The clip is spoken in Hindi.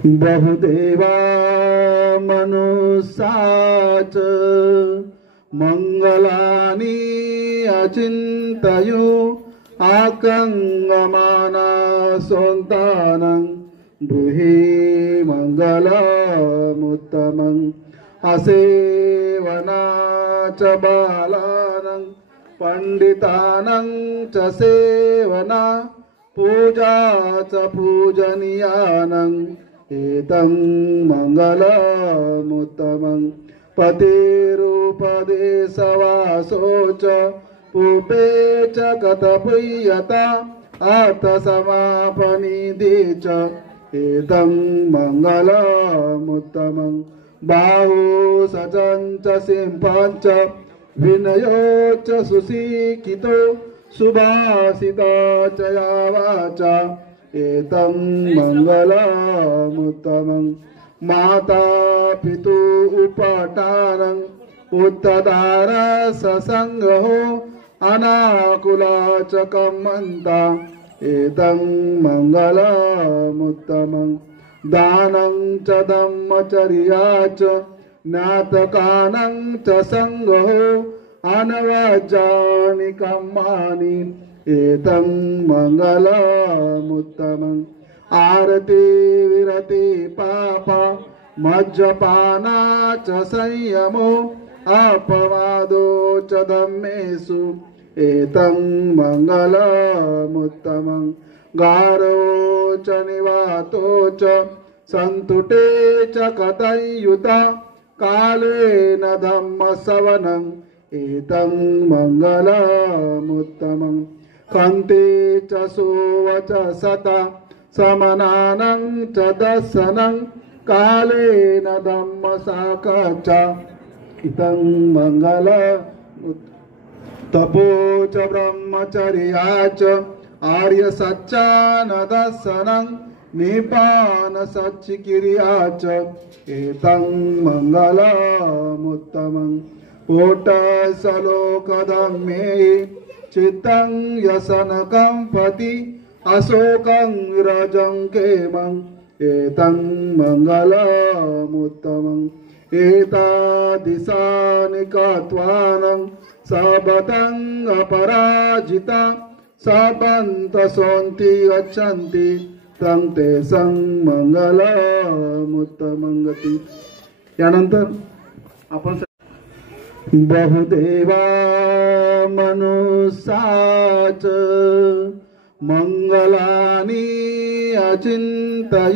बहुदेवा मनुष्याच मंगलानि अचिन्तयो आकंगमाना सोन्तानं ब्रूहि मंगलमुत्तमं असेवना च बालानं पंडितानं च सेवना पूजा च पूजनीयानं एतं मंगलमुत्तमं पतिरूपदेशवासो च पूपे च कथपुय्यता अर्थसमापनिधि च एतं मंगलमुत्तमं बाहु सचं च सिंहं च विनयो च सुशिक्षितो सुभाषिता च या वाचा एतं मंगलमुत्तमं माता पितु उपटानं उत्तदार ससंग्रहो अनाकुला च कम्मन्ता एतं मंगलमुत्तमं दानं च धम्मचर्या च ज्ञातकानं च संग्रहो अनवजानि कर्माणि एतं मंगलमुत्तमं आरति विरति पापा मज्जपाना च संयमो अपवादो च धम्मेषु एतं मंगलमुत्तमं गारो च निवातो च सन्तुटे च कथयुता कालेन धम्मश्रवणं एतं मंगलमुत्तमं खन्ते च सुवच सता समनानं च दर्शनं कालेन धम्मसाकचा इतं तपो च ब्रह्मचर्या च आर्य सच्चान दर्शनं निपान सच्चिक्रिया च एतं मंगलमुत्तमं कोटसलोकधम्मे चित्तं यसनकं पति अशोकं विरजं केमं एतं मंगलमुत्तमं एतादिशानि कृत्वानं सबतं अपराजिता सबन्त सोन्ति गच्छन्ति तं तेषां मंगलमुत्तमं गति। यानंतर आपण बहुदेवा मनुष्याच मंगलानि अचिन्तयो